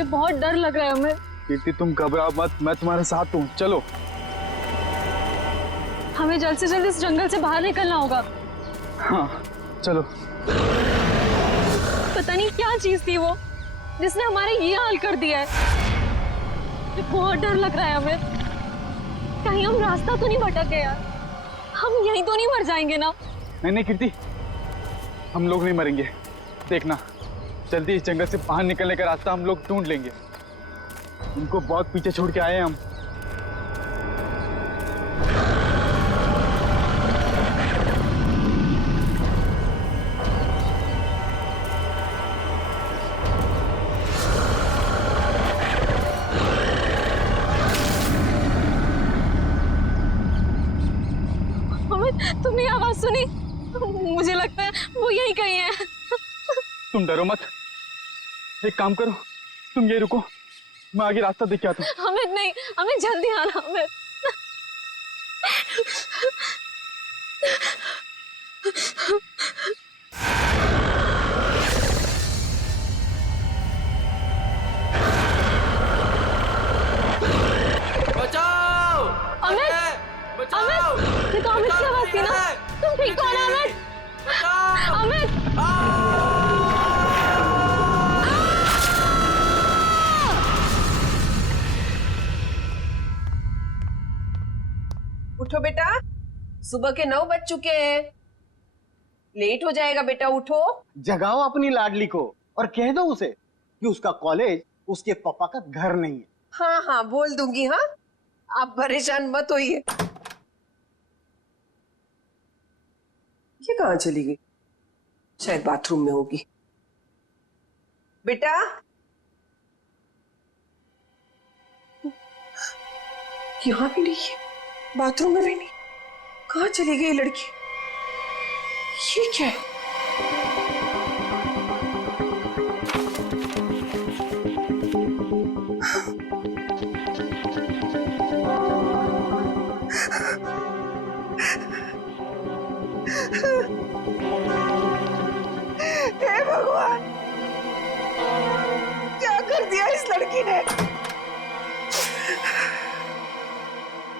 मुझे बहुत डर लग रहा है अमित। कीर्ति तुम घबराओ मत, मैं तुम्हारे साथ हूँ, चलो। हमें जल्द से जल्द इस जंगल से बाहर निकलना होगा। हाँ चलो। पता नहीं क्या चीज थी वो जिसने हमारे ये हाल कर दिया है। मुझे बहुत डर लग रहा है अमित, कहीं हम रास्ता तो नहीं भटक गए यार, हम यहीं तो नहीं मर जाएंगे ना? नहीं नहीं कीर्ति, हम लोग नहीं मरेंगे। देखना, जल्दी इस जंगल से बाहर निकलने का रास्ता हम लोग ढूंढ लेंगे। उनको बहुत पीछे छोड़ के आए हैं हम। तुमने आवाज सुनी? मुझे लगता है वो यही कहीं है। तुम डरो मत, एक काम करो, तुम ये रुको, मैं आगे रास्ता देख के आता हूँ। अमित नहीं, हमें जल्दी आना अमित। बचाओ! अमित! अमित! ये तो अमित की आवाज थी ना? तुम ठीक हो ना अमित? अमित! उठो बेटा, सुबह के 9 बज चुके हैं, लेट हो जाएगा बेटा, उठो। जगाओ अपनी लाडली को और कह दो उसे कि उसका कॉलेज उसके पापा का घर नहीं है। हाँ हाँ बोल दूंगी। हाँ, आप परेशान मत होइए। ये कहाँ चली गई? शायद बाथरूम में होगी। बेटा, यहाँ भी नहीं है, बाथरूम में भी नहीं। कहाँ चली गई लड़की? ये क्या है? हे भगवान, क्या कर दिया इस लड़की ने?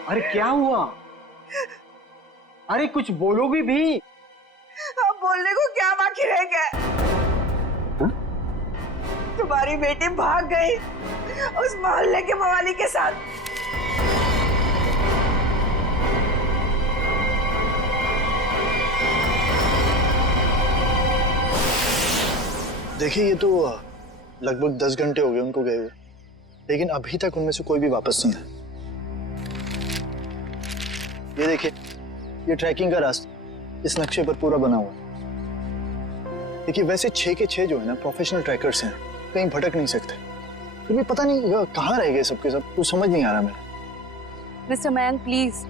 अरे क्या हुआ? अरे कुछ बोलोगी भी? अब बोलने को क्या बाकी रह गया? तुम्हारी बेटी भाग गई उस मोहल्ले के मवाली के साथ। देखिए, ये तो लगभग 10 घंटे हो गए उनको गए हुए, लेकिन अभी तक उनमें से कोई भी वापस नहीं आया। ये देखिए, ये ट्रैकिंग का रास्ता इस नक्शे पर पूरा बना हुआ है। देखिए, वैसे 6 के 6 जो है ना प्रोफेशनल ट्रैकर्स हैं, कहीं भटक नहीं सकते। फिर भी पता नहीं कहाँ रह गए सबके सब, कुछ समझ नहीं आ रहा मेरा। मिस्टर मयंक प्लीज,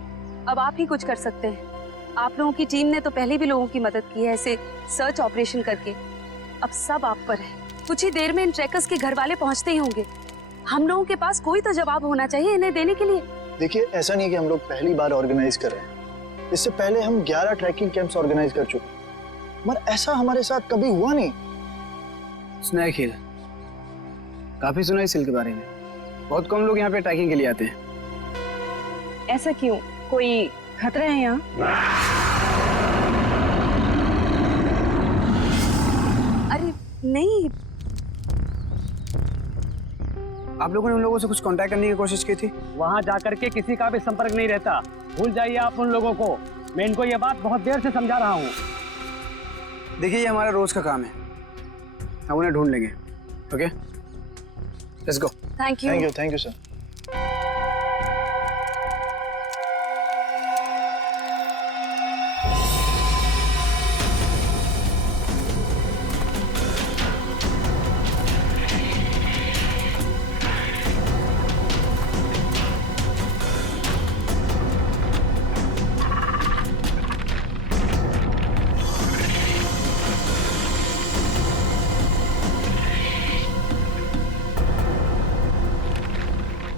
अब आप ही कुछ कर सकते हैं। आप लोगों की टीम ने तो पहले भी लोगों की मदद की है ऐसे सर्च ऑपरेशन करके। अब सब आप पर है। कुछ ही देर में इन ट्रैकर्स के घर वाले पहुंचते ही होंगे। हम लोगों के पास कोई तो जवाब होना चाहिए इन्हें देने के लिए। देखिए, ऐसा नहीं है कि हम लोग पहली बार ऑर्गेनाइज कर रहे हैं। इससे पहले हम 11 ट्रैकिंग कैंप्स ऑर्गेनाइज कर चुके हैं, मगर ऐसा हमारे साथ कभी हुआ नहीं। सुना है खेल, काफी सुना है इस हिल के बारे में। बहुत कम लोग यहाँ पे ट्रैकिंग के लिए आते हैं। ऐसा क्यों? कोई खतरा है यहाँ? अरे नहीं, आप लोगों ने उन लोगों से कुछ कांटेक्ट करने की कोशिश की थी? वहां जाकर के किसी का भी संपर्क नहीं रहता। भूल जाइए आप उन लोगों को। मैं इनको ये बात बहुत देर से समझा रहा हूँ। देखिए, ये हमारा रोज का काम है, हम उन्हें ढूंढ लेंगे। Okay, let's go. Thank you. Thank you sir.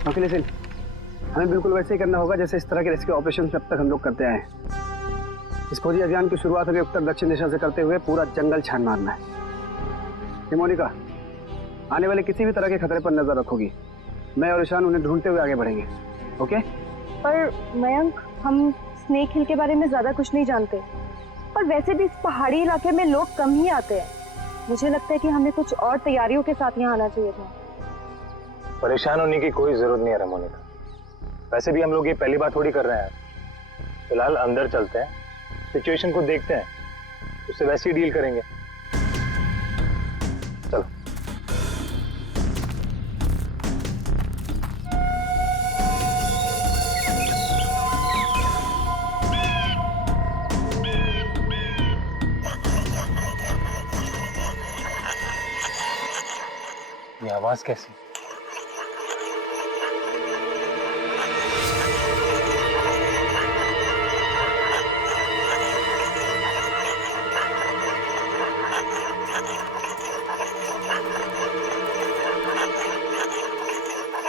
Okay listen, हमें बिल्कुल वैसे ही करना होगा जैसे इस तरह के रेस्क्यू ऑपरेशन अब तक हम लोग करते आए हैं। इस खोजी अभियान की शुरुआत हमें उत्तर दक्षिण दिशा से करते हुए पूरा जंगल छान मारना है। मोनिका, आने वाले किसी भी तरह के खतरे पर नजर रखोगी। मैं और ईशान उन्हें ढूंढते हुए आगे बढ़ेंगे। ओके? पर मयंक, हम स्नेक हिल के बारे में ज्यादा कुछ नहीं जानते, और वैसे भी इस पहाड़ी इलाके में लोग कम ही आते हैं। मुझे लगता है कि हमें कुछ और तैयारियों के साथ यहाँ आना चाहिए था। परेशान होने की कोई जरूरत नहीं है रमोनिका। वैसे भी हम लोग ये पहली बार थोड़ी कर रहे हैं। फिलहाल अंदर चलते हैं, सिचुएशन को देखते हैं, उससे वैसे ही डील करेंगे। चलो। ये आवाज कैसी?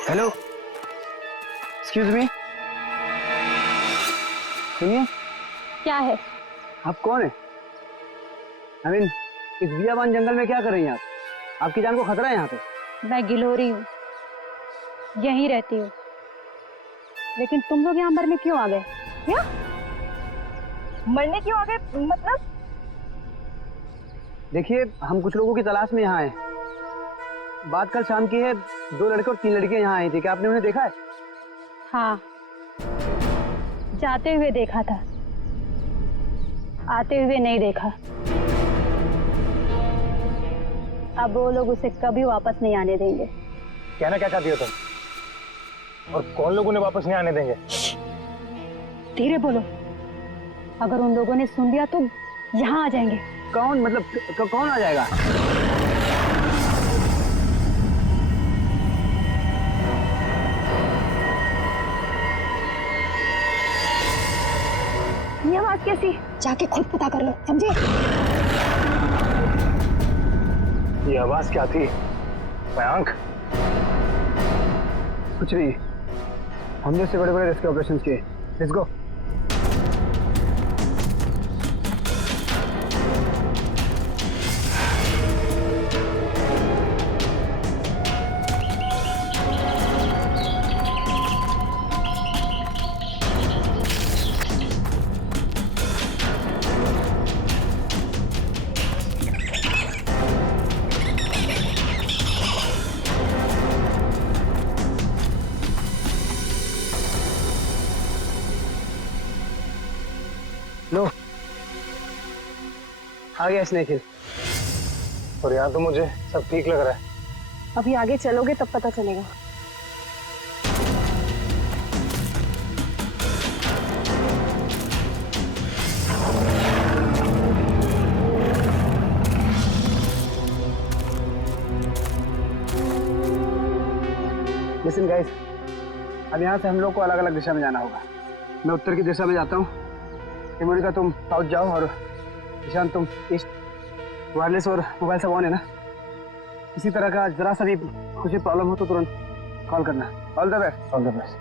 हेलो, एक्सक्यूज मी, सुनिए। क्या है? आप कौन है? इस बियाबान जंगल में क्या कर रही हैं आप? आपकी जान को खतरा है यहाँ पे। मैं गिलोरी हूँ, यहीं रहती हूँ। लेकिन तुम लोग यहाँ मरने क्यों आ गए? क्या मरने क्यों आ गए? मतलब देखिए, हम कुछ लोगों की तलाश में यहाँ आए। बात कल शाम की है, 2 लड़के और 3 लड़कियां यहाँ आई थी। क्या आपने उन्हें देखा है? हाँ, जाते हुए देखा था, आते हुए नहीं देखा। अब वो लोग उसे कभी वापस नहीं आने देंगे। कहना क्या चाहती हो तुम? और कौन लोग उन्हें वापस नहीं आने देंगे? धीरे बोलो, अगर उन लोगों ने सुन लिया तो यहाँ आ जाएंगे। कौन? मतलब कौन आ जाएगा? ये आवाज कैसी? जाके खुद पता कर लो, समझे? ये आवाज क्या थी मयंक? कुछ नहीं, हमने से बड़े-बड़े रेस्क्यू ऑपरेशंस किए। Let's go. लो, आ गया स्नेक हिल। और यहाँ तो मुझे सब ठीक लग रहा है। अभी आगे चलोगे तब पता चलेगा। लिसन गाइस, अब यहाँ से हम लोग को अलग अलग दिशा में जाना होगा। मैं उत्तर की दिशा में जाता हूँ, मोनिका तुम साउथ जाओ, और ईशान तुम ईस्ट। वायरलेस और मोबाइल सब ऑन है ना? किसी तरह का जरा सा भी कुछ भी प्रॉब्लम हो तो तुरंत कॉल करना। All the best. All the best.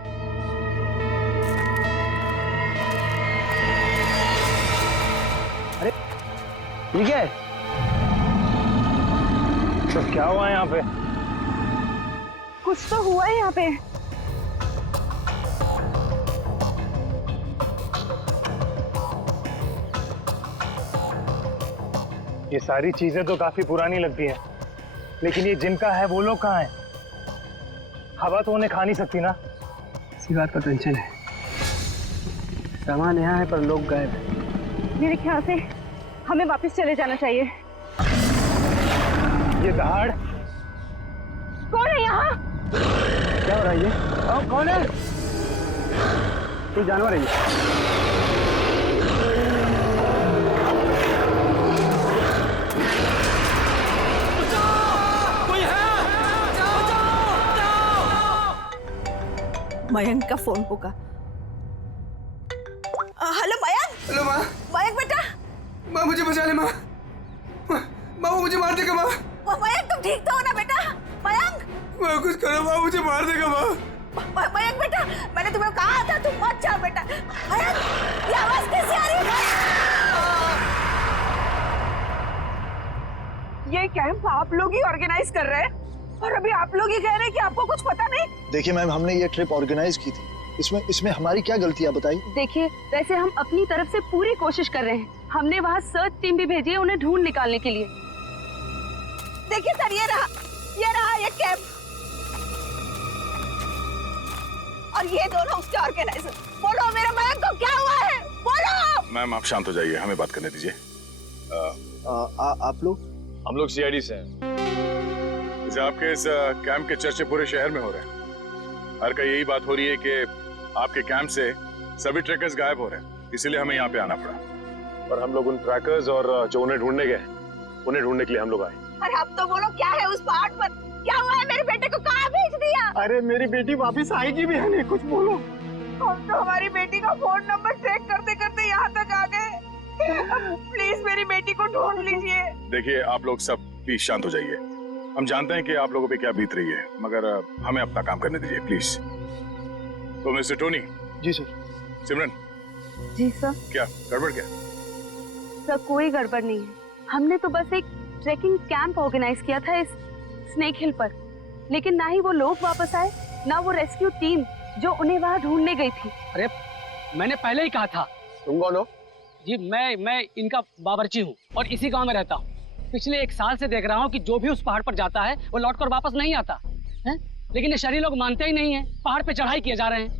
अरे ये क्या है? तो क्या हुआ है यहाँ पे? कुछ तो हुआ है यहाँ पे। ये सारी चीजें तो काफी पुरानी लगती हैं, लेकिन ये जिनका है वो लोग कहाँ हैं? हवा तो उन्हें खा नहीं सकती ना। इसी बात का टेंशन है। सामान यहाँ है पर लोग गायब हैं। मेरे ख्याल से हमें वापस चले जाना चाहिए। ये दहाड़ कौन है यहाँ? क्या हो रहा है ये? कौन है? कोई जानवर है ये? मयंक का फोन होगा। हेलो मयंक। हेलो माँ। मयंक बेटा। माँ मुझे बचा ले माँ। माँ वो मुझे मार देगा माँ। मयंक तुम ठीक तो हो ना बेटा? मयंक। माँ कुछ करो माँ, मुझे मार देगा माँ। मयंक बेटा, मैंने तुम्हें कहा था तुम मत जाओ बेटा। मयंक, ये आवाज कैसे आ रही है? ये कैंप आप लोग ही ऑर्गेनाइज कर रहे हैं? और अभी आप लोग ये कह रहे हैं कि आपको कुछ पता नहीं। देखिए मैम, हमने ये ट्रिप ऑर्गेनाइज की थी, इसमें हमारी क्या गलती है बताइए। देखिए, वैसे हम अपनी तरफ से पूरी कोशिश कर रहे हैं। हमने वहाँ सर्च टीम भी भेजी है उन्हें ढूंढ निकालने के लिए। देखिए सर, ये कैंप और ये दोनों उसके ऑर्गेनाइजर। बोलो मेरे मयंक को क्या हुआ है, बोलो। मैम आप शांत हो जाइए, हमें बात करने दीजिए। आप लोग? हम लोग सीआईडी से हैं। जैसे आपके इस कैंप के चर्चे पूरे शहर में हो रहे हैं। हर का यही बात हो रही है कि आपके कैंप से सभी ट्रैकर्स गायब हो रहे हैं, इसीलिए हमें यहाँ पे आना पड़ा। और हम लोग उन ट्रैकर्स और जो उन्हें ढूंढने गए, उन्हें ढूंढने के लिए हम लोग आए। अरे अब तो बोलो, क्या है उस पहाड़ पर, क्या हुआ है? मेरे बेटे को कहाँ भेज दिया? अरे मेरी बेटी वापस आएगी भी है नहीं, कुछ बोलो। हम तो हमारी बेटी का फोन नंबर ट्रैक करते करते यहाँ तक आ गए। प्लीज मेरी बेटी को ढूंढ लीजिए। देखिए आप लोग सब प्लीज शांत हो जाइए। हम जानते हैं कि आप लोगों पे क्या बीत रही है, मगर हमें अपना काम करने दीजिए प्लीज। तो मिस्टर टोनी। जी सर। सिमरन। जी सर। क्या गड़बड़ क्या? सर कोई गड़बड़ नहीं है। हमने तो बस एक ट्रैकिंग कैंप ऑर्गेनाइज किया था इस स्नेक हिल पर, लेकिन ना ही वो लोग वापस आए, ना वो रेस्क्यू टीम जो उन्हें वहाँ ढूंढने गई थी। अरे मैंने पहले ही कहा था। तुम कौन हो? जी मैं इनका बावर्ची हूँ और इसी गांव में रहता हूँ। पिछले 1 साल से देख रहा हूँ कि जो भी उस पहाड़ पर जाता है वो लौटकर वापस नहीं आता है, लेकिन ये शहरी लोग मानते ही नहीं है। पहाड़ पे चढ़ाई किए जा रहे हैं।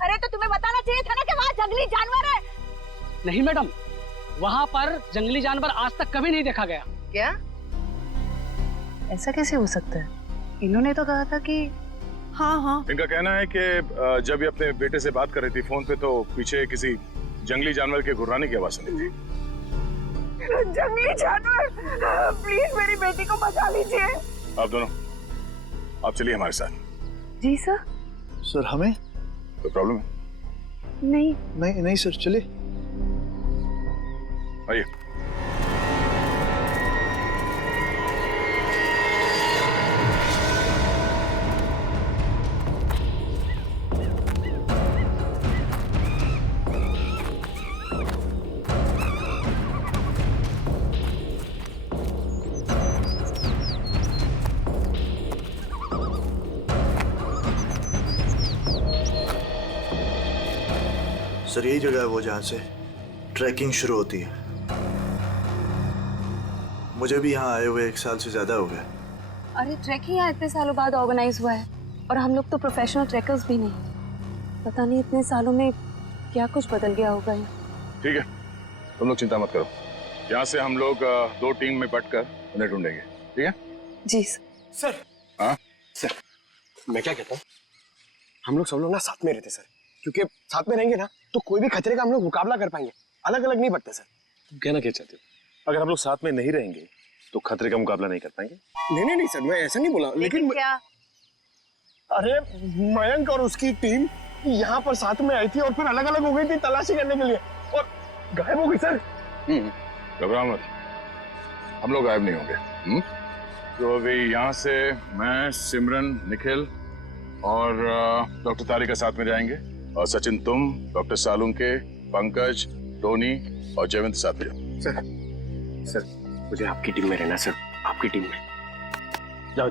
अरे तो तुम्हें बताना चाहिए था ना कि वहाँ जंगली जानवर है। नहीं मैडम, वहाँ पर जंगली जानवर आज तक कभी नहीं देखा गया। क्या? ऐसा कैसे हो सकता है? इन्होंने तो कहा था कि हाँ। इनका कहना है कि जब ये अपने बेटे से बात कर रही थी फोन पे, तो पीछे किसी जंगली जानवर के गुर्राने की आवाज सुनी थी। जंगली जानवर, प्लीज मेरी बेटी को बचा लीजिए। आप दोनों, आप चलिए हमारे साथ। जी सर। सर हमें कोई प्रॉब्लम है? नहीं सर, चलिए। आइए। सर यही जगह है वो जहाँ से ट्रैकिंग शुरू होती है। मुझे भी यहाँ आए हुए 1 साल से ज्यादा हो गया। अरे ट्रैकिंग यहाँ इतने सालों बाद ऑर्गेनाइज हुआ है और हम लोग तो प्रोफेशनल ट्रैकर्स भी नहीं। पता नहीं इतने सालों में क्या कुछ बदल गया होगा। ठीक है, तुम लोग चिंता मत करो। यहाँ से हम लोग 2 टीम में बंटकर उन्हें ढूंढेंगे, ठीक है? जी सर। हाँ सर, मैं क्या कहता हूँ, हम लोग सब लोग ना साथ में रहते सर, क्योंकि साथ में रहेंगे ना तो कोई भी खतरे का हम लोग मुकाबला कर पाएंगे। अलग अलग नहीं बढ़ते सर। तुम कहना क्या चाहते हो? अगर हम लोग साथ में नहीं रहेंगे तो खतरे का मुकाबला नहीं कर पाएंगे? नहीं सर, मैं ऐसा नहीं बोला, लेकिन क्या? अरे मयंक और उसकी टीम यहाँ पर साथ में आई थी और फिर अलग अलग हो गई थी तलाशी करने के लिए और गायब हो गई सर। घबराओ मत, हम लोग गायब नहीं होंगे। तो अभी यहाँ से मैं, सिमरन, निखिल और डॉक्टर तारिका साथ में जाएंगे, और सचिन तुम, डॉक्टर सालुंके, पंकज, टोनी और जयवंत साथ में जाओ। सर मुझे आपकी टीम में रहना सर, आपकी टीम में। जाओ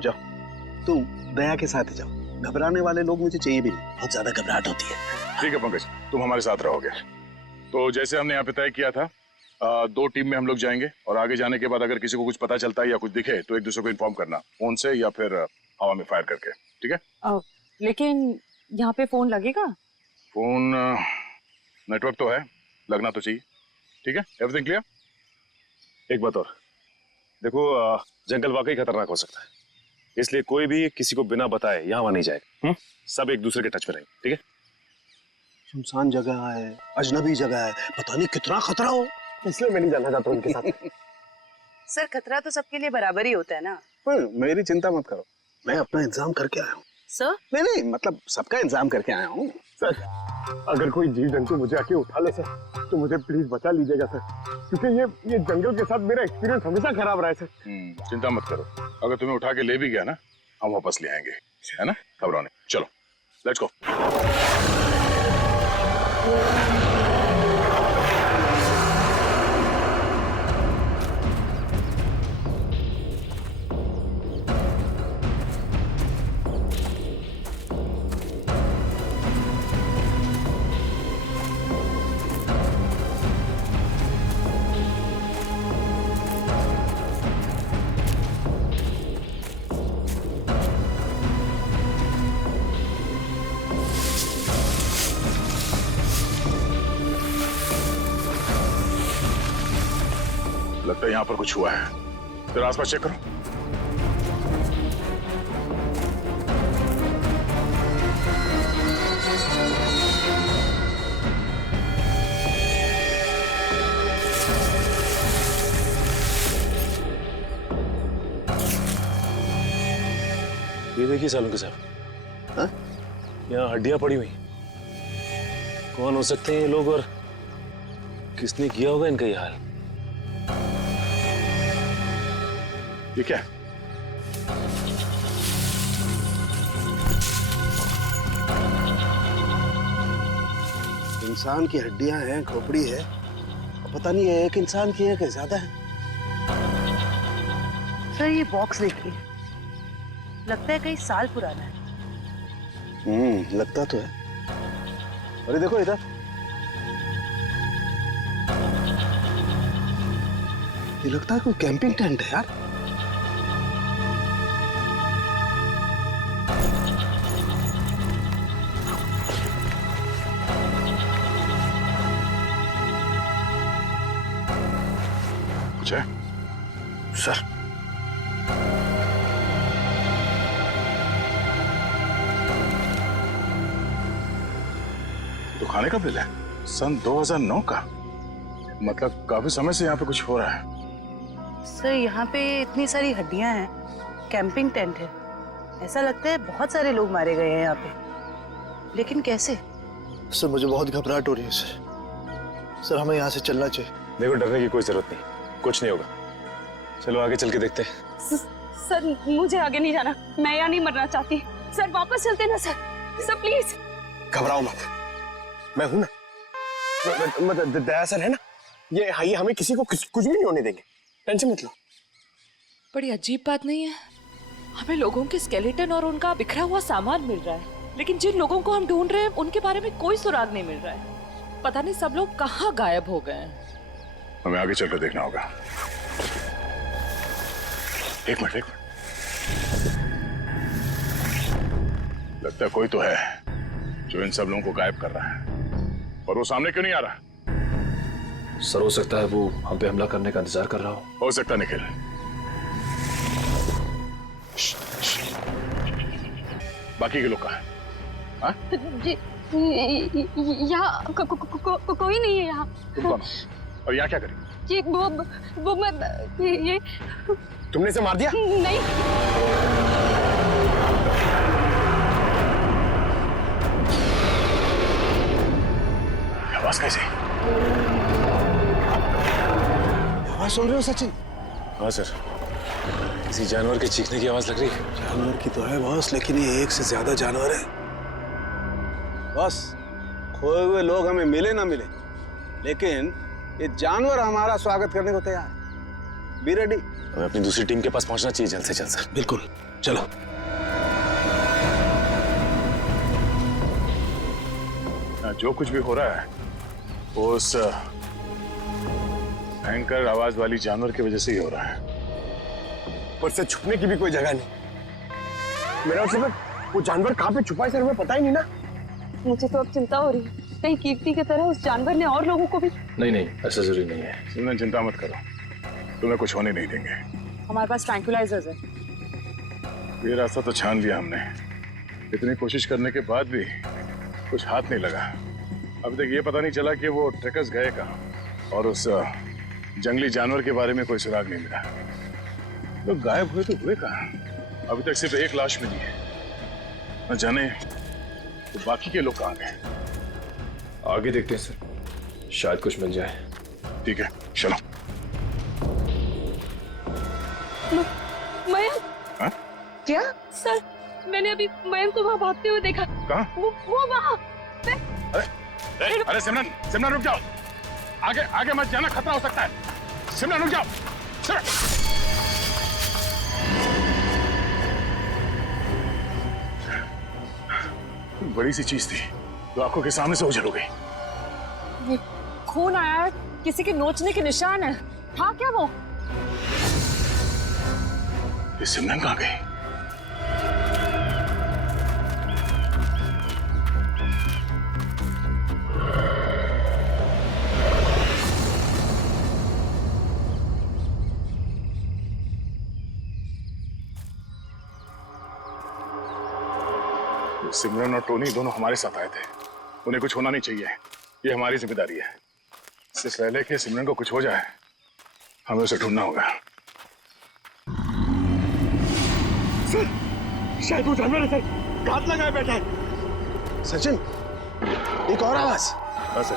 तुम दया के साथ जाओ, घबराने वाले लोग मुझे चाहिए भी नहीं, बहुत ज्यादा घबराहट होती है। ठीक है पंकज, तुम हमारे साथ रहोगे। तो जैसे हमने यहाँ पे तय किया था, 2 टीम में हम लोग जाएंगे और आगे जाने के बाद अगर किसी को कुछ पता चलता है या कुछ दिखे तो एक दूसरे को इन्फॉर्म करना, फोन से या फिर हवा में फायर करके, ठीक है? लेकिन यहाँ पे फोन लगेगा? फोन नेटवर्क तो है, लगना तो चाहिए। ठीक है, एवरीथिंग क्लियर? एक बात और देखो, जंगल वाकई खतरनाक हो सकता है, इसलिए कोई भी किसी को बिना बताए यहाँ नहीं जाएगा। सब एक दूसरे के टच में रहेंगे, ठीक है? सुनसान जगह है, अजनबी जगह है, पता नहीं कितना खतरा हो, इसलिए मैं नहीं जाना चाहता उनके साथ। सर खतरा तो सबके लिए बराबर ही होता है ना। पर मेरी चिंता मत करो, मैं अपना इंतजाम करके आया हूँ। सर? नहीं मतलब सबका इंतजाम करके आया हूँ। सर अगर कोई जीव जंतु मुझे आके उठा ले सर तो मुझे प्लीज बचा लीजिएगा सर, क्योंकि ये जंगल के साथ मेरा एक्सपीरियंस हमेशा खराब रहा है सर। चिंता मत करो, अगर तुम्हें उठा के ले भी गया ना, हम वापस ले आएंगे, है ना? घबराओ नहीं, चलो लेट्स गो। लगता है यहाँ पर कुछ हुआ है। तेरा आसपास चेक करो। ये देखिए सालों के साहब, हाँ? यहाँ हड्डियां पड़ी हुई। कौन हो सकते हैं ये लोग और किसने किया होगा इनका ये हाल? ये क्या? इंसान की हड्डियां हैं, खोपड़ी है, पता नहीं है एक इंसान की है कि ज्यादा है। सर ये बॉक्स देखिए, लगता है कई साल पुराना है। लगता तो है। अरे देखो इधर, ये लगता है कोई कैंपिंग टेंट है यार। कुछ है? सर तो खाने का बिल है सन 2009 का। मतलब काफी समय से यहाँ पे कुछ हो रहा है। सर यहाँ पे इतनी सारी हड्डियां हैं, कैंपिंग टेंट है। ऐसा लगता है बहुत सारे लोग मारे गए हैं यहाँ पे, लेकिन कैसे? सर मुझे बहुत घबराहट हो रही है सर। हमें यहाँ से चलना चाहिए। देखो डरने की कोई जरूरत नहीं, कुछ नहीं होगा। चलो आगे चल के देखते हैं। सर मुझे आगे नहीं जाना, मैं यहाँ नहीं मरना चाहती। सर वापस चलते ना सर, सर प्लीज। घबराओ मत, मैं हूं ना। दया सर है ना, ये हमें किसी को कुछ भी नहीं होने देंगे, टेंशन मत लो। बड़ी अजीब बात नहीं है, हमें लोगों के स्केलेटन और उनका बिखरा हुआ सामान मिल रहा है, लेकिन जिन लोगों को हम ढूंढ रहे हैं उनके बारे में कोई सुराग नहीं मिल रहा है। पता नहीं सब लोग कहाँ गायब हो गए हैं। हमें आगे चलकर देखना होगा। एक मिनट। लगता है कोई तो है जो इन सब लोगों को गायब कर रहा है, और वो सामने क्यों नहीं आ रहा? सर हो सकता है वो हम पे हमला करने का इंतजार कर रहा हो सकता है निखिल। बाकी के लोग कहाँ हैं? हाँ? जी यहाँ कोई नहीं है यहाँ। तुम कौन हो? और यहाँ क्या करी? जी वो मैं ये तुमने इसे मार दिया? नहीं। आवाज कैसे? आवाज सुन रहे हो सचिन? हाँ सर, किसी जानवर के चीखने की आवाज लग रही है। जानवर की तो है बॉस, लेकिन ये एक से ज्यादा जानवर है। बॉस, खोए हुए लोग हमें मिले ना मिले, लेकिन ये जानवर हमारा स्वागत करने को तैयार है। Be ready. हमें अपनी दूसरी टीम के पास पहुंचना चाहिए जल्द से जल्द सर। बिल्कुल, चलो। जो कुछ भी हो रहा है वो उस भयंकर आवाज वाली जानवर की वजह से ही हो रहा है। पर से छुपने की भी कोई जगह नहीं। मेरा मतलब वो जानवर कहाँ पे छुपा है सर, हमें पता ही नहीं ना। मुझे तो अब चिंता हो रही है, कहीं कीर्ति की तरह उस जानवर ने और लोगों को भी। नहीं ऐसा जरूरी नहीं है। तुमने चिंता मत करो, तुम्हें कुछ होने नहीं देंगे। हमारे पास ट्रैंक्विलाइजर्स है। ये रास्ता तो छान लिया हमने, इतनी कोशिश करने के बाद भी कुछ हाथ नहीं लगा। अभी तक ये पता नहीं चला कि वो ट्रैकर्स गए कहाँ, और उस जंगली जानवर के बारे में कोई सुराग नहीं मिला। लोग गायब हुए तो हुए कहाँ? अभी तक सिर्फ एक लाश मिली है, न जाने तो बाकी के लोग कहाँ गए। आगे देखते हैं सर, शायद कुछ मिल जाए। ठीक है, चलो। मयंक। हाँ? क्या? सर मैंने अभी मयंक को वहाँ भागते हुए देखा। कहाँ? वो वहाँ। अरे सिमरन रुक जाओ, आगे मत जाना, खतरा हो सकता है। सिमरन रुक जाओ। बड़ी सी चीज थी तो आंखों के सामने से उजड़ हो गई। खून आया है, किसी के नोचने के निशान है। हाँ क्या वो? ये सिमरन कहाँ गई? सिमरन और टोनी दोनों हमारे साथ आए थे, उन्हें कुछ होना नहीं चाहिए, ये हमारी जिम्मेदारी है। इससे पहले कि सिमरन को कुछ हो जाए हमें उसे ढूंढना होगा। सर, शायद वो जानवर है सर, घात लगाए बैठा है। सचिन, एक और आवाज। हाँ सर,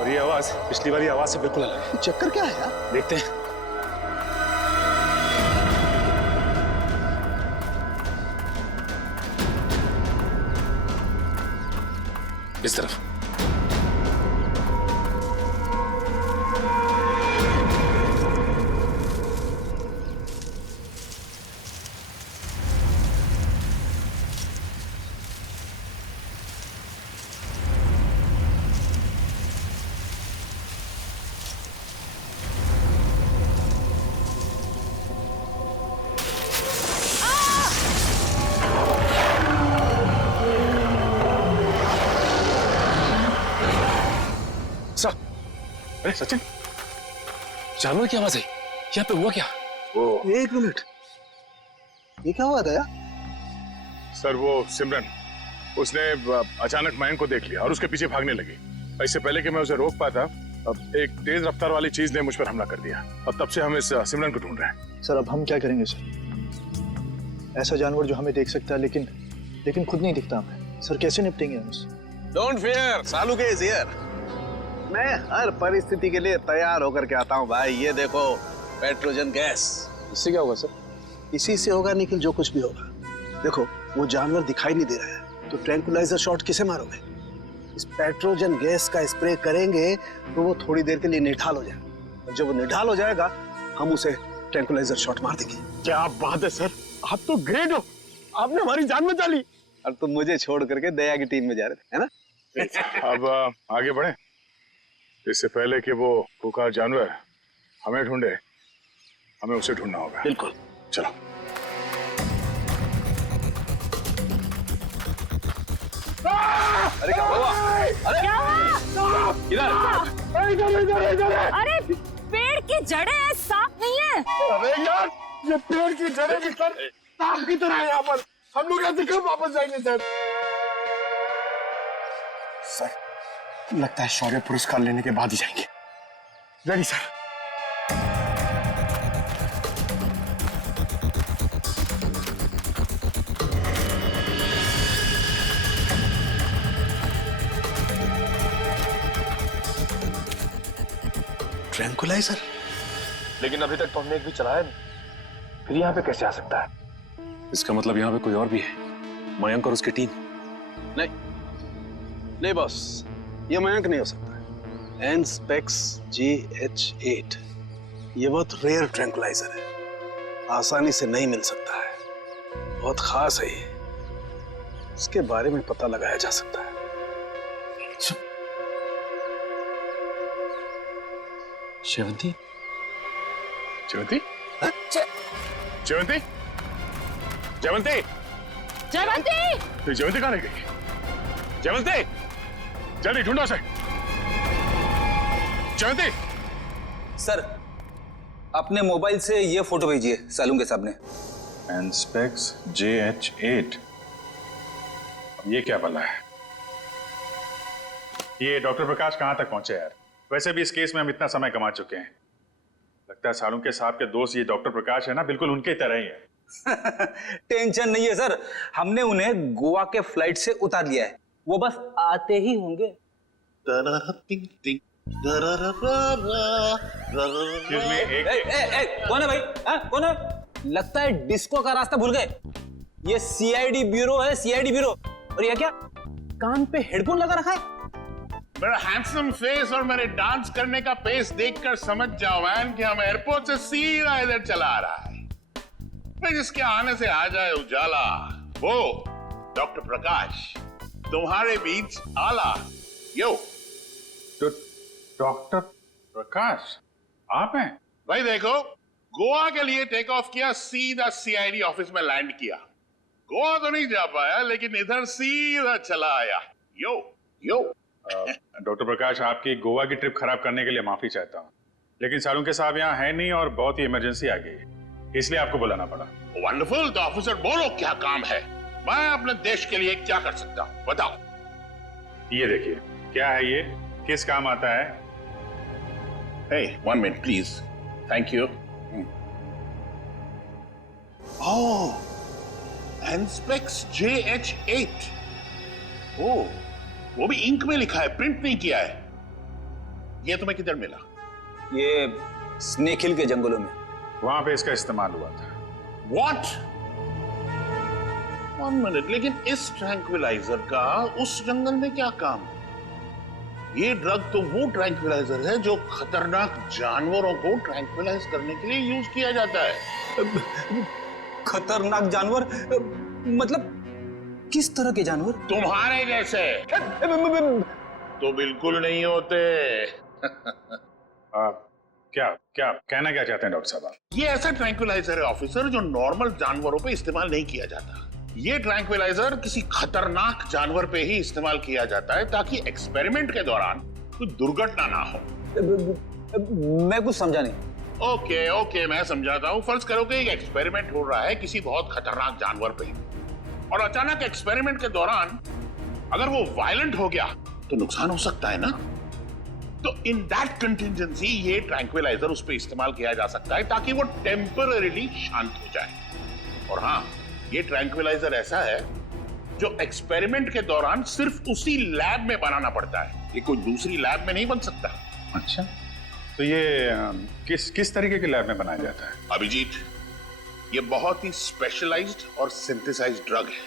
और ये आवाज पिछली वाली आवाज से बिल्कुल अलग है। चक्कर क्या है यार? देखते हैं। इस तरफ। अरे सचिन, जानवर की आवाज है, यहाँ पे हुआ क्या? वो एक मिनट, ये क्या हुआ था यार? सर वो सिमरन, उसने अचानक मयंक को देख लिया और उसके पीछे भागने लगी। इससे पहले कि मैं उसे रोक पाता, अब एक तेज रफ्तार वाली चीज ने मुझ पर हमला कर दिया और तब से हम इस सिमरन को ढूंढ रहे हैं। सर अब हम क्या करेंगे सर? ऐसा जानवर जो हमें देख सकता है लेकिन खुद नहीं दिखता हमें। सर कैसे निपटेंगे हम उससे? डोंट फियर, सालू के इज हियर। मैं हर परिस्थिति के लिए तैयार होकर के आता हूँ भाई। ये देखो पेट्रोजन गैस। इससे क्या होगा सर? इसी से होगा निखिल, जो कुछ भी होगा। देखो वो जानवर दिखाई नहीं दे रहा है, तो ट्रैंकुलाइजर शॉट किसे मारोगे? इस पेट्रोजन गैस का स्प्रे करेंगे तो वो थोड़ी देर के लिए निढाल हो जाएगा, और जब वो निढाल हो जाएगा हम उसे ट्रैंकुलाइजर शॉट मार देंगे। क्या बात है सर, आप तो ग्रेट हो, आपने हमारी जान बचा ली। और तुम मुझे छोड़ करके दया की टीम में जा रहे थे, है ना? अब आगे बढ़े, इससे पहले कि वो खुंखार जानवर हमें ढूंढे, हमें उसे ढूंढना होगा। बिल्कुल, चलो। अरे क्या हुआ? अरे क्या हुआ? इधर। अरे पेड़ की जड़ें हैं, सांप नहीं है। अबे यार, ये पेड़ की जड़ें भी सर सांप की तरह है यहाँ पर। हम लोग ऐसे कब वापस जाएंगे सर? सर लगता है शौर्य पुरस्कार लेने के बाद ही जाएंगे। Ready sir. ट्रैंकुलाइजर? लेकिन अभी तक तो हमने एक भी चलाया नहीं, फिर यहाँ पे कैसे आ सकता है? इसका मतलब यहाँ पे कोई और भी है, मयंक और उसकी टीम। नहीं बॉस, ये मयंक नहीं हो सकता। एनस्पेक्स GH8 ये बहुत रेयर ट्रैंकुलाइजर है, आसानी से नहीं मिल सकता है, बहुत खास है ये। इसके बारे में पता लगाया जा सकता है। शेवंती? जयवंती? जयवंती? जयवंती? जयवंती! जयवंती कहाँ रह गई? जयवंती! जल्दी ढूंढो उसे। जयवंती! सर, अपने मोबाइल से ये फोटो भेजिए सालून के सामने। एनस्पेक्स JH8, ये क्या बला है? ये डॉक्टर प्रकाश कहाँ तक पहुंचे यार? वैसे भी इस केस में हम इतना समय कमा चुके हैं। लगता है सालुंके साहब के दोस्त ये डॉक्टर प्रकाश है ना, बिल्कुल उनके तरह ही है। टेंशन नहीं है सर, हमने उन्हें गोवा के फ्लाइट से उतार लिया है, वो बस आते ही होंगे। कौन है भाई? कौन है? लगता है डिस्को का रास्ता भूल गए। ये CID ब्यूरो है, CID ब्यूरो। और ये क्या, कान पे हेडफोन लगा रखा है? मेरा हैंडसम फेस और मेरे डांस करने का पेस देखकर समझ जाओ मैन कि हम एयरपोर्ट से सीधा इधर चला आ रहा है। फिर जिसके आने से आ जाए उजाला, वो डॉक्टर प्रकाश तुम्हारे बीच आला। यो तो डॉक्टर प्रकाश आप हैं? भाई देखो, गोवा के लिए टेक ऑफ किया, सीधा CID ऑफिस में लैंड किया। गोवा तो नहीं जा पाया, लेकिन इधर सीधा चला आया। यो यो डॉक्टर प्रकाश, आपकी गोवा की ट्रिप खराब करने के लिए माफी चाहता हूँ, लेकिन सालुंके साहब यहाँ है नहीं और बहुत ही इमरजेंसी आ गई है, इसलिए आपको बुलाना पड़ा। वंडरफुल, तो ऑफिसर बोलो क्या काम है? मैं अपने देश के लिए क्या कर सकता हूं, बताओ। ये देखिए, क्या है ये, किस काम आता है? Hey, 1 minute, please. Thank you. Oh, Anspex JH8. Oh, वो भी इंक में लिखा है, प्रिंट नहीं किया है। ये तुम्हें किधर मिला? ये स्नेक हिल के जंगलों में। वहां पे इसका इस्तेमाल हुआ था। What? 1 minute, लेकिन इस ट्रैंक्विलाइजर का उस जंगल में क्या काम? ये ड्रग तो वो ट्रैंक्विलाइजर है जो खतरनाक जानवरों को ट्रैंक्विलाइज करने के लिए यूज किया जाता है। खतरनाक जानवर मतलब किस तरह के जानवर? तुम्हारे जैसे तो बिल्कुल नहीं होते। क्या क्या कहना क्या चाहते हैं डॉक्टर साहब? ये ऐसा ट्रैंक्विलाइजर है ऑफिसर जो नॉर्मल जानवरों पे इस्तेमाल नहीं किया जाता। ये ट्रैंक्विलाइजर किसी खतरनाक जानवर पे ही इस्तेमाल किया जाता है ताकि एक्सपेरिमेंट के दौरान कोई दुर्घटना ना हो। मैं कुछ समझा नहीं। ओके, मैं समझाता हूँ। फर्ज करो कि एक एक्सपेरिमेंट हो रहा है किसी बहुत खतरनाक जानवर पे, और अचानक एक्सपेरिमेंट के दौरान अगर वो वायलेंट हो गया तो नुकसान हो सकता है ना। तो इन दैट कंटिजेंसी ये ट्रैंक्विलाइजर उस पर इस्तेमाल किया जा सकता है ताकि वो टेम्पररीली शांत हो जाए। और हाँ, ये ट्रैंक्विलाइजर ऐसा है जो एक्सपेरिमेंट के दौरान सिर्फ उसी लैब में बनाना पड़ता है, ये कोई दूसरी लैब में नहीं बन सकता। अच्छा, तो ये किस तरीके के लैब में बनाया जाता है? अभिजीत, ये बहुत ही स्पेशलाइज्ड और सिंथेसाइज्ड ड्रग है,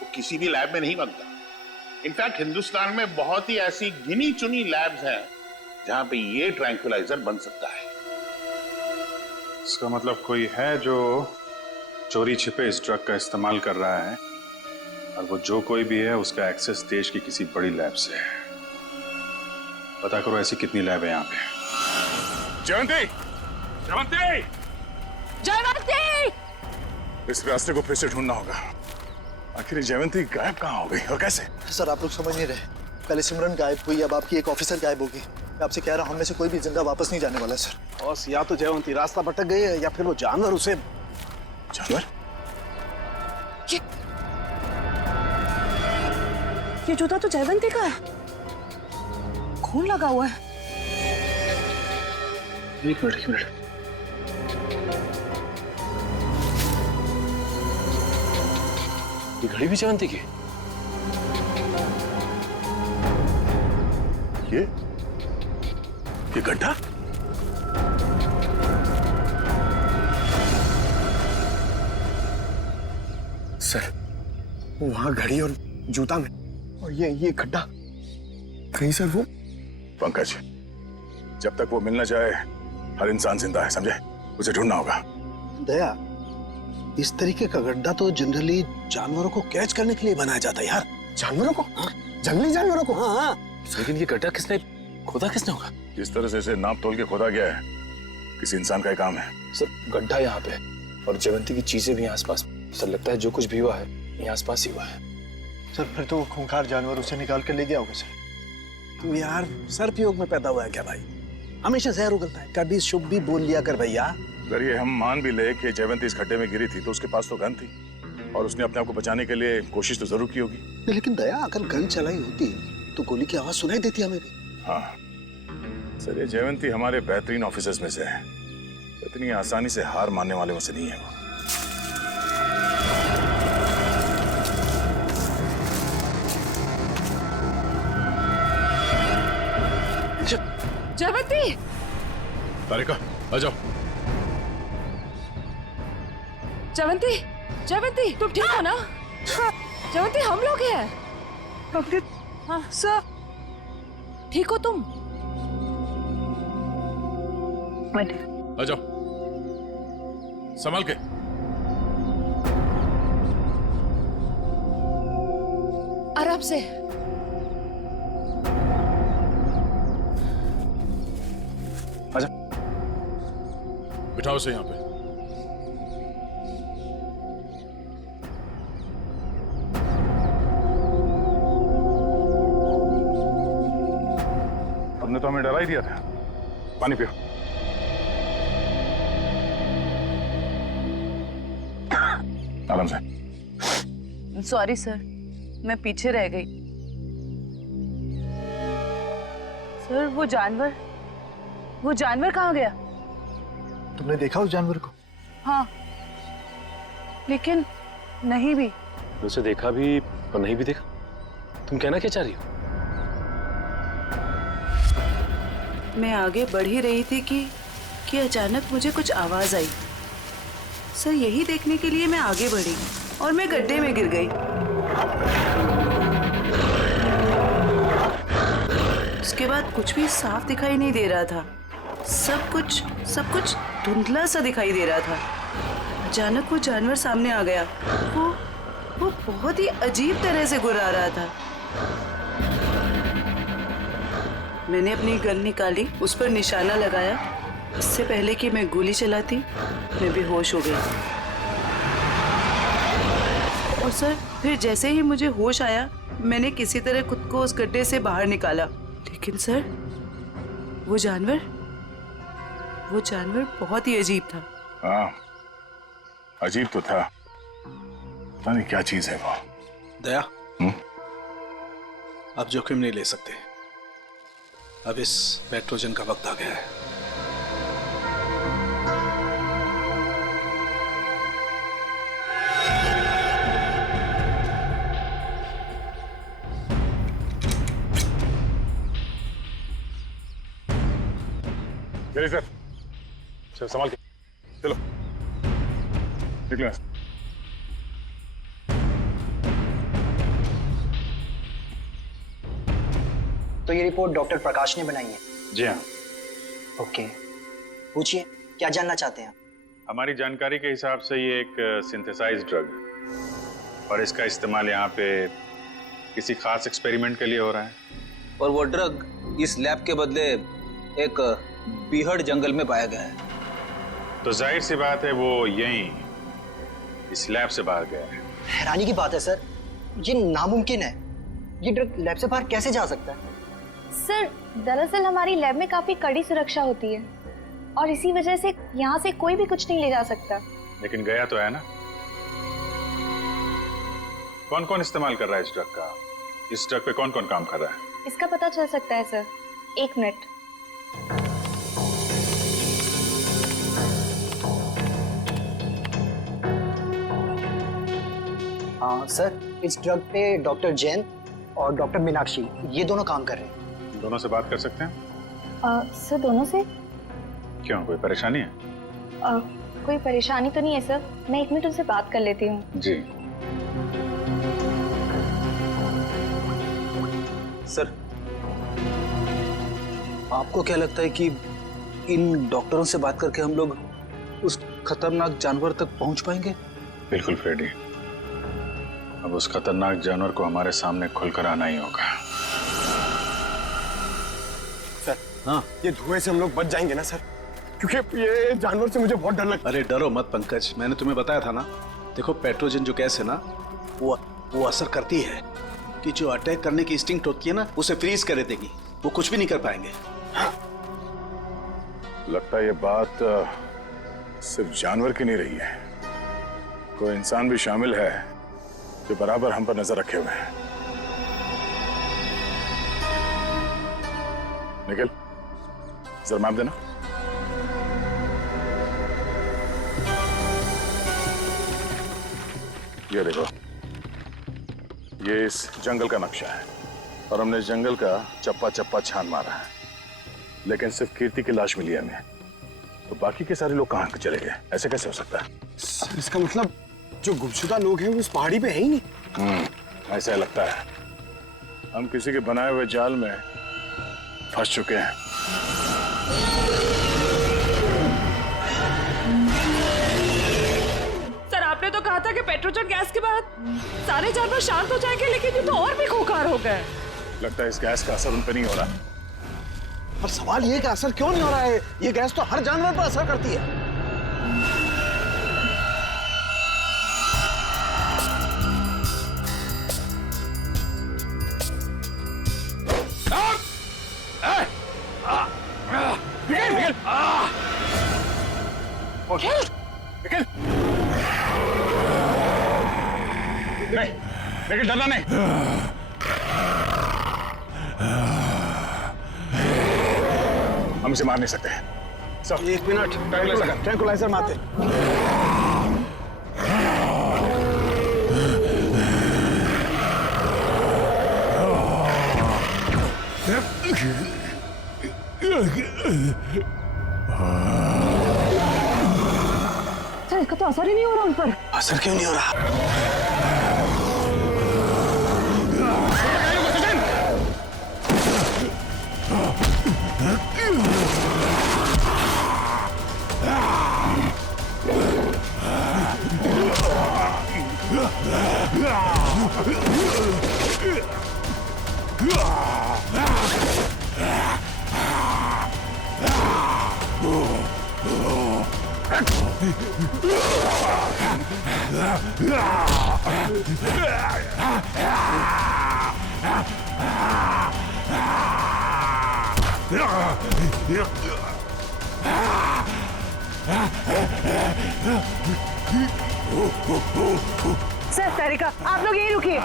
वो किसी भी लैब में नहीं बनता। इनफैक्ट हिंदुस्तान में बहुत ही ऐसी गिनी चुनी लैब्स हैं जहां पे ये ट्रैंक्विलाइजर बन सकता है। इसका मतलब कोई है जो चोरी छिपे इस ड्रग का इस्तेमाल कर रहा है, और वो जो कोई भी है उसका एक्सेस देश की किसी बड़ी लैब से है। पता करो ऐसी कितनी लैब है यहाँ पे। जयंती! जयंती! जयवंती! इस रास्ते को फिर से ढूंढना होगा। आखिर जयवंती गायब कहाँ हो गई और कैसे? सर आप लोग समझ नहीं रहे। पहले सिमरन गायब हुई, अब आपकी एक ऑफिसर गायब होगी। मैं आपसे कह रहा हूँ, हम में से कोई भी जिंदा वापस नहीं जाने वाला सर। बॉस, या तो जयवंती रास्ता भटक गई है या फिर वो जानवर उसे। जानवर? ये जूता तो जयवंती का है, खून लगा हुआ है। एक मिनट। ये घड़ी भी जयवंती की? ये गड्ढा? सर, वहां घड़ी और जूता में, और ये गड्ढा कहीं सर वो। पंकज, जब तक वो मिलना चाहे हर इंसान जिंदा है, समझे? उसे ढूंढना होगा। दया, इस तरीके का गड्ढा तो जनरली जानवरों को कैच करने के लिए बनाया जाता है यार। जानवरों को? हाँ, जंगली जानवरों को। हाँ। लेकिन ये गड्ढा किसने खोदा जिस तरह से इसे नाप तोल के खोदा गया है, किसी इंसान का ही काम है। सर गड्ढा यहाँ पे और जयवंती की चीजें भी आसपास। सर लगता है जो कुछ भी हुआ है ये आसपास ही हुआ है। सर फिर तो वो खूंखार जानवर उसे निकाल कर ले गया होगा सर। तू यार सर्पयोग में पैदा हुआ है क्या भाई? हमेशा जहर उगलता है, कभी शुभ भी बोल लिया कर भैया। अगर ये हम मान भी ले कि जयवंती इस खड्डे में गिरी थी तो उसके पास तो गन थी और उसने अपने आप को बचाने के लिए कोशिश तो जरूर की होगी। लेकिन दया, अगर गन चलाई होती तो गोली की आवाज सुनाई देती हमें भी। हाँ सर, ये जयवंती हमारे बेहतरीन ऑफिसर्स में से है, इतनी आसानी से हार मानने वाले में से नहीं है वो। जयवंती! तारिका, आ जाओ। जयवंती, जयवंती, तुम ठीक हो ना? जयवंती, हम लोग हैं। डॉक्टर, हाँ सर, ठीक हो तुम? आ जाओ, संभाल के। आराम से। आजा, बिठाओ से यहाँ पे। तुमने तो हमें डरा ही दिया था। पानी पियो। आराम से। सॉरी सर, मैं पीछे रह गई। सर वो जानवर कहाँ गया? तुमने देखा उस जानवर को? हाँ, लेकिन नहीं भी। उसे देखा भी और नहीं भी देखा। तुम कहना क्या चाह रही हो? मैं आगे बढ़ ही रही थी कि अचानक मुझे कुछ आवाज आई। सर यही देखने के लिए मैं आगे बढ़ी और मैं गड्ढे में गिर गई। उसके बाद कुछ भी साफ दिखाई नहीं दे रहा था। सब कुछ धुंधला सा दिखाई दे रहा था। अचानक वो जानवर सामने आ गया। वो बहुत ही अजीब तरह से गुर्रा रहा था। मैंने अपनी गन निकाली, उस पर निशाना लगाया। इससे पहले कि मैं गोली चलाती, मैं बेहोश हो गई। और सर फिर जैसे ही मुझे होश आया, मैंने किसी तरह खुद को उस गड्ढे से बाहर निकाला। लेकिन सर वो जानवर बहुत ही अजीब था। हाँ, अजीब तो था। पता नहीं क्या चीज है वो। दया, अब जोखिम नहीं ले सकते। अब इस पेट्रोजन का वक्त आ गया है। सर, चल संभाल के चलो, निकलो। तो ये रिपोर्ट डॉक्टर प्रकाश ने बनाई है? जी हाँ। ओके, पूछिए क्या जानना चाहते हैं? हमारी जानकारी के हिसाब से ये एक सिंथेसाइज्ड ड्रग है और इसका इस्तेमाल यहाँ पे किसी खास एक्सपेरिमेंट के लिए हो रहा है। और वो ड्रग इस लैब के बदले एक बीहड़ जंगल में पाया गया है। तो जाहिर सी बात है वो यहीं इस लैब से बाहर गया है। हैरानी की बात है सर, ये नामुमकिन है। ये ड्रग लैब से बाहर कैसे जा सकता है? सर दरअसल हमारी लैब में काफी कड़ी सुरक्षा होती है और इसी वजह से यहाँ से कोई भी कुछ नहीं ले जा सकता। लेकिन गया तो है ना। कौन कौन इस्तेमाल कर रहा है इस ड्रग का? इस ड्रग पे कौन कौन काम कर रहा है? इसका पता चल सकता है सर। 1 मिनट। हाँ सर, इस ड्रग पे डॉक्टर जैन और डॉक्टर मीनाक्षी ये दोनों काम कर रहे हैं। दोनों से बात कर सकते हैं? सर दोनों से? क्यों, कोई परेशानी है? कोई परेशानी तो नहीं है सर, मैं 1 मिनट उनसे बात कर लेती हूँ। जी सर, आपको क्या लगता है कि इन डॉक्टरों से बात करके हम लोग उस खतरनाक जानवर तक पहुंच पाएंगे? बिल्कुल फ्रेडी, अब उस खतरनाक जानवर को हमारे सामने खुलकर आना ही होगा। सर, हाँ, ये धुएं से हम लोग बच जाएंगे ना सर? क्योंकि ये जानवर से मुझे बहुत डर लगता है। अरे डरो मत पंकज, मैंने तुम्हें बताया था ना। देखो पेट्रोजन जो गैस है ना, वो असर करती है कि जो अटैक करने की इंस्टिंक्ट होती है ना, उसे फ्रीज कर देगी। वो कुछ भी नहीं कर पाएंगे। लगता है ये बात सिर्फ जानवर की नहीं रही है, कोई इंसान भी शामिल है जो बराबर हम पर नजर रखे हुए हैं। निखिल, जरा मैप देना। ये देखो, ये इस जंगल का नक्शा है और हमने इस जंगल का चप्पा चप्पा छान मारा है, लेकिन सिर्फ कीर्ति की लाश मिली हमें। तो बाकी के सारे लोग कहाँ चले गए? ऐसे कैसे हो सकता है? सर, इसका मतलब जो गुमशुदा लोग हैं वो उस पहाड़ी पे है ही नहीं। ऐसा लगता है हम किसी के बनाए हुए जाल में फंस चुके हैं। सर आपने तो कहा था कि पेट्रोजन गैस के बाद सारे जानवर शांत हो जाएंगे, लेकिन ये तो और भी खूंखार हो गए। लगता है इस गैस का असर उन पर नहीं हो रहा। पर सवाल ये कि असर क्यों नहीं हो रहा है? ये गैस तो हर जानवर पर असर करती है। लेकिन डरना नहीं। हम इसे मार नहीं सकते। सब 1 मिनट, ट्रैंकुलाइजर मारते। सर इसका तो असर ही नहीं हो रहा उन पर। असर क्यों नहीं हो रहा? सर तारिका, आप लोग यहीं रुकिए।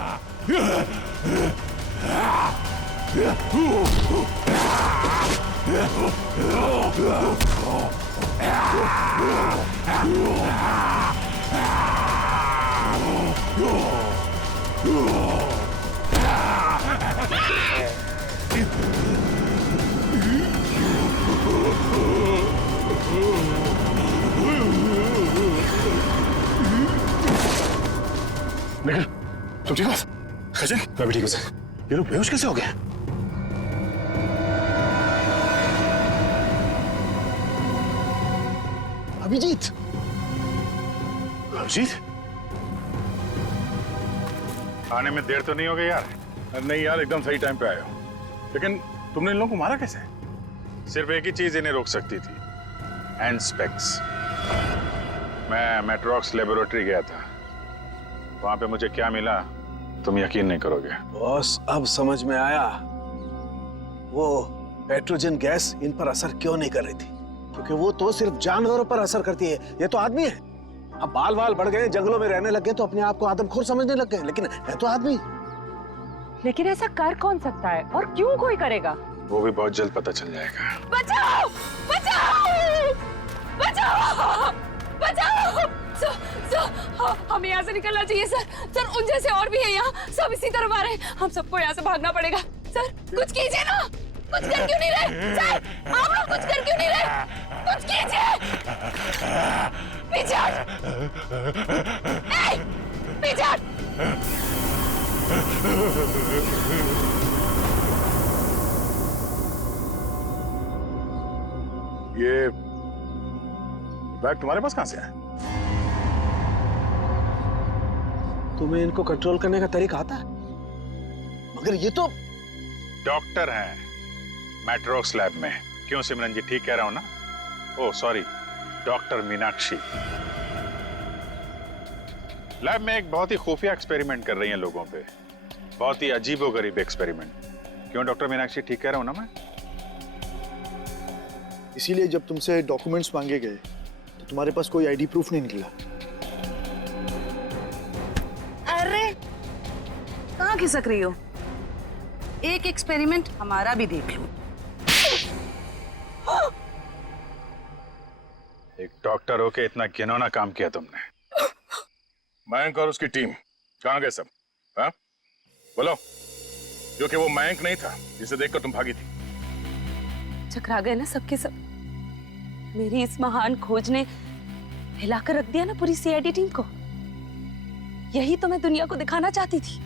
निखिल, तुम ठीक हो? सचिन, मैं भी ठीक हूँ सर। ये लोग बेहोश कैसे हो गए? अभिजीत, अभिजीत, आने में देर तो नहीं हो गई यार? नहीं यार, एकदम सही टाइम पे आए हो। लेकिन तुमने इन लोगों को मारा कैसे? सिर्फ एक ही चीज इन्हें रोक सकती थी, एंस्पेक्स। मैं मेट्रॉक्स लेबोरेटरी गया था, वहां पे मुझे क्या मिला तुम यकीन नहीं करोगे। बॉस, अब समझ में आया वो पेट्रोजन गैस इन पर असर क्यों नहीं कर रही थी। क्योंकि वो तो सिर्फ जानवरों पर असर करती है, ये तो आदमी है। अब बाल बाल बढ़ गए, जंगलों में रहने लग गए तो अपने आप को आदमखोर समझने लग गए, लेकिन है तो आदमी। लेकिन ऐसा कर कौन सकता है और क्यों कोई करेगा? वो भी बहुत जल्द पता चल जाएगा। बचाओ! बचाओ! बचाओ! बचाओ! हमें यहाँ से निकलना चाहिए सर। सर उन जैसे और भी है यहाँ, सब इसी तरफ आ रहे हैं। हम सबको यहाँ से भागना पड़ेगा। सर कुछ कीजिए ना, कुछ कर क्यों नहीं रहे? सर आप लोग कुछ कर क्यों नहीं रहे? कुछ कीजिए। पीछे हट! पीछे हट! ये बैग तुम्हारे पास कहां से है? तुम्हें इनको कंट्रोल करने का तरीका आता है? मगर ये तो डॉक्टर हैं मैट्रॉक्स लैब में। क्यों सिमरन जी, ठीक कह रहा हूं ना? Oh sorry, doctor Meenakshi lab में एक बहुत ही खुफिया एक्सपेरिमेंट कर रही हैं लोगों पे, बहुत ही अजीबोगरीब एक्सपेरिमेंट। क्यों डॉक्टर मीनाक्षी, ठीक कह रहा हूं ना मैं? इसीलिए जब तुमसे डॉक्यूमेंट्स मांगे गए तो तुम्हारे पास कोई आईडी प्रूफ नहीं निकला। अरे कहाँ खिसक रही हो? एक एक्सपेरिमेंट हमारा भी देख लो। एक डॉक्टर होके इतना घिनौना काम किया तुमने। मयंक और उसकी टीम कहाँ गए सब? हाँ बोलो, क्योंकि वो मयंक नहीं था जिसे देखकर तुम भागी थी। चकरा गए ना सबके सब। मेरी इस महान खोज ने हिलाकर रख दिया ना पूरी सीआईडी टीम को। यही तो मैं दुनिया को दिखाना चाहती थी।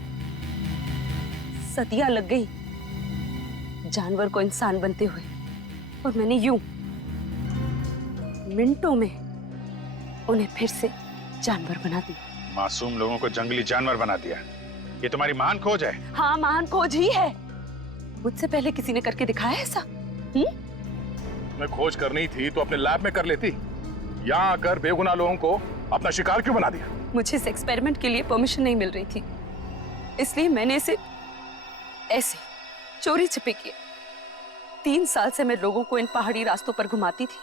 सदियां लग गई जानवर को इंसान बनते हुए, और मैंने यूं मिनटों में उन्हें फिर से जानवर बना दिया। मासूम लोगों को जंगली जानवर बना दिया। ये तुम्हारी महान खोज है? हाँ, महान खोज ही है। मुझसे पहले किसी ने करके दिखाया ऐसा? मैं खोज करनी थी तो अपने लैब में कर लेती। यहाँ आकर बेगुनाह लोगों को अपना शिकार क्यों बना दिया? मुझे इस एक्सपेरिमेंट के लिए परमिशन नहीं मिल रही थी, इसलिए मैंने इसे ऐसे चोरी छिपे किया। 3 साल से मैं लोगों को इन पहाड़ी रास्तों पर घुमाती थी,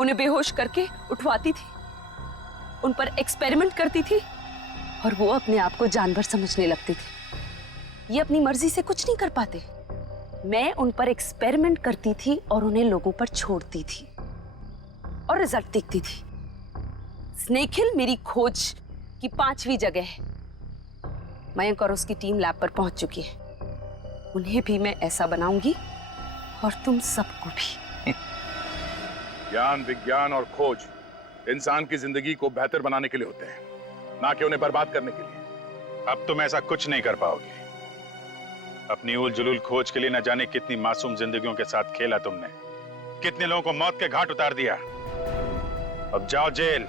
उन्हें बेहोश करके उठवाती थी, उन पर एक्सपेरिमेंट करती थी और वो अपने आप को जानवर समझने लगते थे। ये अपनी मर्जी से कुछ नहीं कर पाते। मैं उन पर एक्सपेरिमेंट करती थी और उन्हें लोगों पर छोड़ती थी और रिजल्ट देखती थी। स्नेक हिल मेरी खोज की 5वीं जगह है। मयंक और उसकी टीम लैब पर पहुंच चुकी है। उन्हें भी मैं ऐसा बनाऊंगी और तुम सबको भी। ज्ञान, विज्ञान और खोज इंसान की जिंदगी को बेहतर बनाने के लिए होते हैं, ना कि उन्हें बर्बाद करने के लिए। अब तुम ऐसा कुछ नहीं कर पाओगे। अपनी उल जुलूल खोज के लिए न जाने कितनी मासूम जिंदगियों के साथ खेला तुमने, कितने लोगों को मौत के घाट उतार दिया। अब जाओ जेल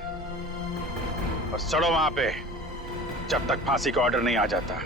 और सड़ो वहां पे जब तक फांसी का ऑर्डर नहीं आ जाता।